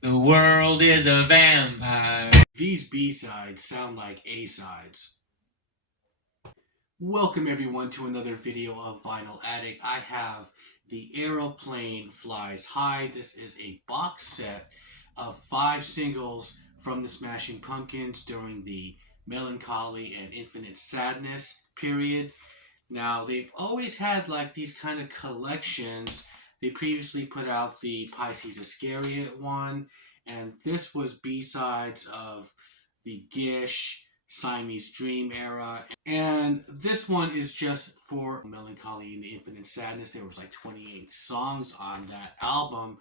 The world is a vampire. These B-sides sound like A-sides. Welcome everyone to another video of Vinyl Addict. I have The Aeroplane Flies High. This is a box set of 5 singles from the Smashing Pumpkins during the Melancholy and Infinite Sadness period. Now, they've always had like these kind of collections. They previously put out the Pisces Iscariot one, and this was B-sides of the Gish, Siamese Dream era. And this one is just for Melancholy and the Infinite Sadness. There was like 28 songs on that album.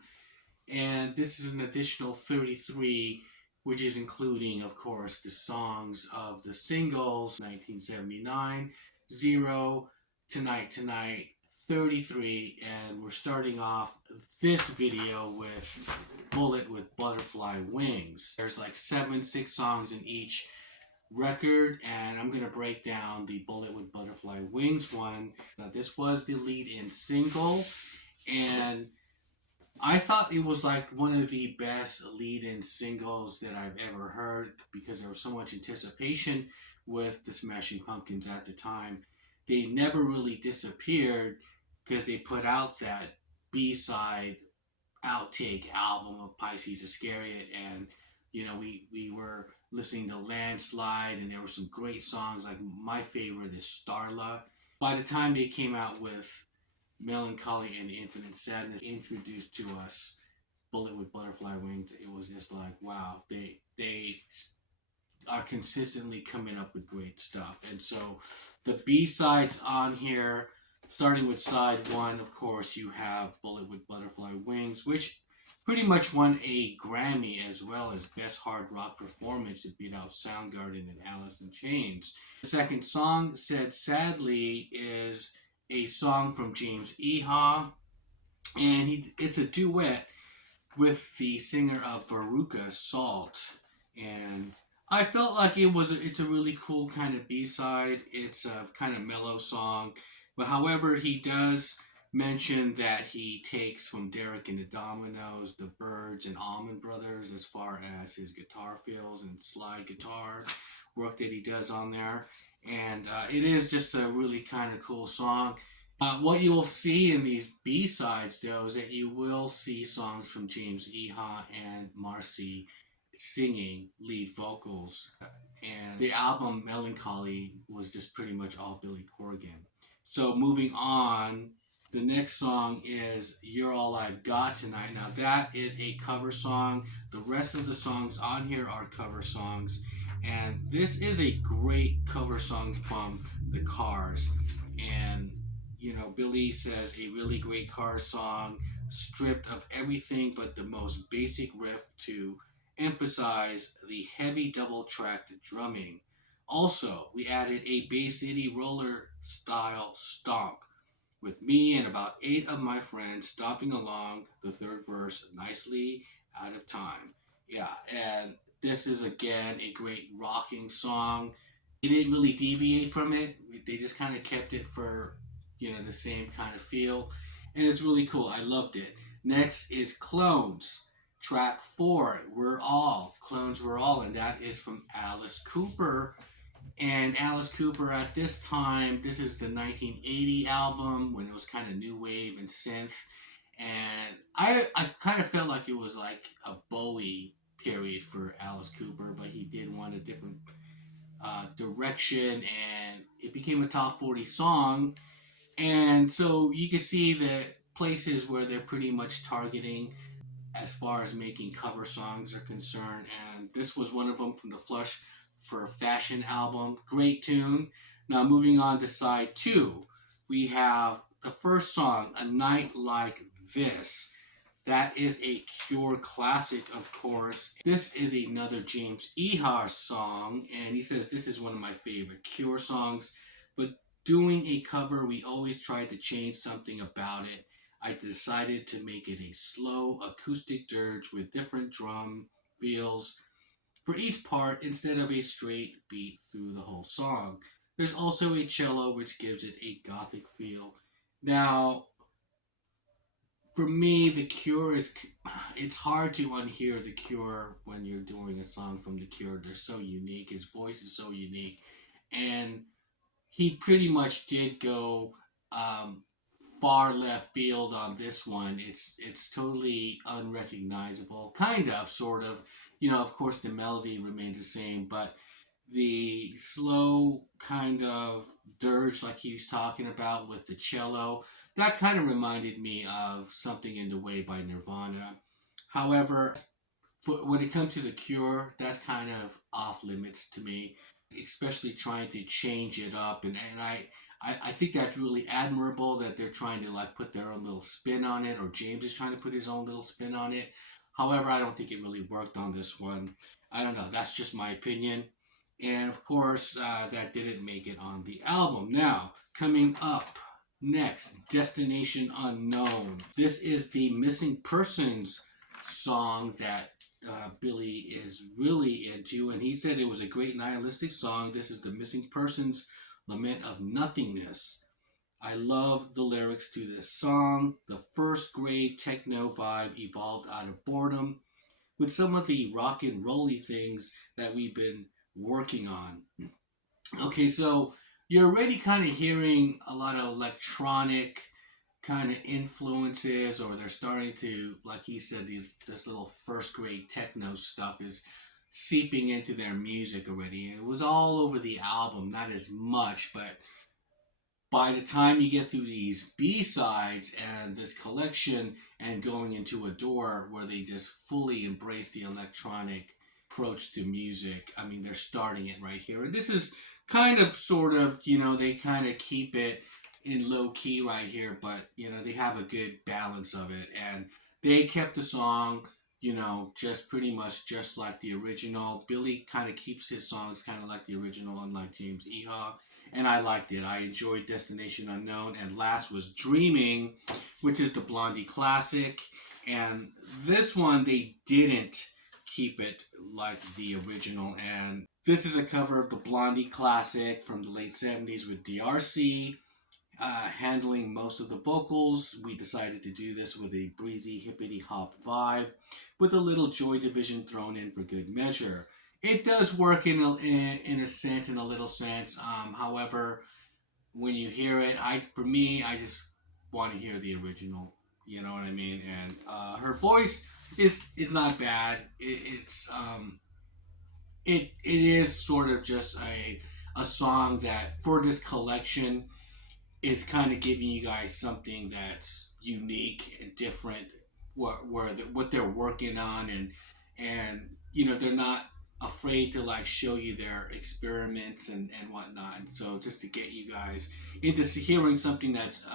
And this is an additional 33, which is including, of course, the songs of the singles 1979, Zero, Tonight, 33, and we're starting off this video with Bullet with Butterfly Wings. There's like 6 songs in each record, and I'm gonna break down the Bullet with Butterfly Wings one. Now, this was the lead-in single, and I thought it was like one of the best lead-in singles that I've ever heard because there was so much anticipation with the Smashing Pumpkins at the time. They never really disappeared because they put out that B-side outtake album of Pisces Iscariot, and we were listening to Landslide, and there were some great songs. Like my favorite is Starla. By the time they came out with Melancholy and Infinite Sadness introduced to us Bullet with Butterfly Wings, it was just like, wow, they are consistently coming up with great stuff. And so the B-sides on here, starting with side one, of course, you have Bullet with Butterfly Wings, which pretty much won a Grammy as well as Best Hard Rock Performance. It beat out Soundgarden and Alice in Chains. The second song, Said Sadly, is a song from James Iha, and it's a duet with the singer of Veruca Salt. And I felt like it's a really cool kind of B-side. It's a kind of mellow song, but however, he does mention that he takes from Derek and the Dominoes, the Byrds, and Allman Brothers as far as his guitar feels and slide guitar work that he does on there. And it is just a really kind of cool song. What you will see in these B-sides, though, is that you will see songs from James Iha and Marcy singing lead vocals. And the album Melancholy was just pretty much all Billy Corgan. So moving on, the next song is You're All I've Got Tonight. Now that is a cover song. The rest of the songs on here are cover songs. And this is a great cover song from the Cars. And Billy says a really great Cars song, stripped of everything but the most basic riff to emphasize the heavy double tracked drumming. Also, we added a Bay City roller style stomp, with me and about 8 of my friends stomping along the third verse nicely out of time. Yeah, and this is again a great rocking song. They didn't really deviate from it. They just kind of kept it for the same kind of feel, and it's really cool. I loved it. Next is Clones, track 4. We're All Clones. We're All, and that is from Alice Cooper. And Alice Cooper at this time, this is the 1980 album when it was kind of new wave and synth. And I kind of felt like it was like a Bowie period for Alice Cooper, but he did want a different direction, and it became a top 40 song. And so you can see the places where they're pretty much targeting as far as making cover songs are concerned. And this was one of them from the Flush for a Fashion album. Great tune. Now moving on to side 2, we have the first song, A Night Like This. That is a Cure classic, of course. This is another James Iha song, and he says this is one of my favorite Cure songs. But doing a cover, we always tried to change something about it. I decided to make it a slow acoustic dirge with different drum feels for each part instead of a straight beat through the whole song. There's also a cello which gives it a gothic feel. Now, For me, The Cure is, it's hard to unhear The Cure when you're doing a song from The Cure. They're so unique. His voice is so unique. And he pretty much did go um, far left field on this one. It's totally unrecognizable, kind of, sort of. You know, of course, the melody remains the same, but the slow kind of dirge, like he was talking about with the cello, that kind of reminded me of Something in the Way by Nirvana. However, when it comes to The Cure, that's kind of off limits to me, especially trying to change it up. And I think that's really admirable that they're trying to like put their own little spin on it, or James is trying to put his own little spin on it. However, I don't think it really worked on this one. I don't know. That's just my opinion. And of course, that didn't make it on the album. Now, coming up next, Destination Unknown. This is the Missing Persons song that Billy is really into, and he said it was a great nihilistic song. This is the Missing Persons Lament of Nothingness. I love the lyrics to this song. The first grade techno vibe evolved out of boredom with some of the rock and rolly things that we've been working on. Okay, so you're already kind of hearing a lot of electronic kind of influences, or they're starting to, like he said, this little first grade techno stuff is seeping into their music already. And it was all over the album, not as much, but by the time you get through these B-sides and this collection and going into a door where they just fully embrace the electronic approach to music, I mean, they're starting it right here. And this is kind of sort of, you know, they kind of keep it in low key right here, but, you know, they have a good balance of it. And they kept the song, you know, just pretty much just like the original. Billy kind of keeps his songs kind of like the original, unlike James Iha. And I liked it. I enjoyed Destination Unknown. And last was Dreaming, which is the Blondie classic. And this one, they didn't keep it like the original. And this is a cover of the Blondie classic from the late 70s with DRC handling most of the vocals. We decided to do this with a breezy hippity hop vibe with a little Joy Division thrown in for good measure. It does work in a sense, in a little sense. However, when you hear it, for me, I just want to hear the original. You know what I mean? And her voice is not bad. It is sort of just a song that for this collection is kind of giving you guys something that's unique and different, what they're working on, and you know, they're not afraid to like show you their experiments and whatnot. And so just to get you guys into hearing something that's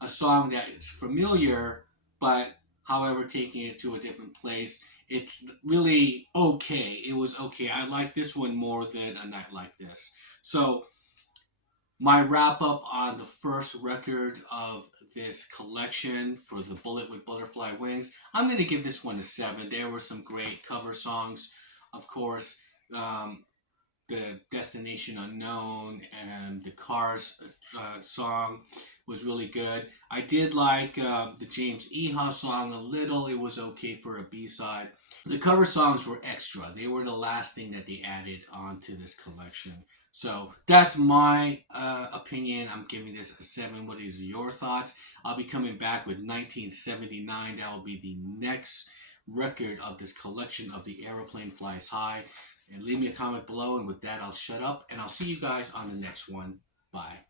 a song that it's familiar, but however taking it to a different place, it's really okay. It was okay. I like this one more than A Night Like This. So my wrap up on the first record of this collection for the Bullet with Butterfly Wings, I'm going to give this one a 7. There were some great cover songs, of course. The Destination Unknown and the Cars song was really good. I did like the James Iha song a little. It was okay for a B-side. The cover songs were extra. They were the last thing that they added onto this collection. So that's my opinion. I'm giving this a 7. What is your thoughts? I'll be coming back with 1979. That will be the next record of this collection of The Aeroplane Flies High. And leave me a comment below. And with that, I'll shut up. And I'll see you guys on the next one. Bye.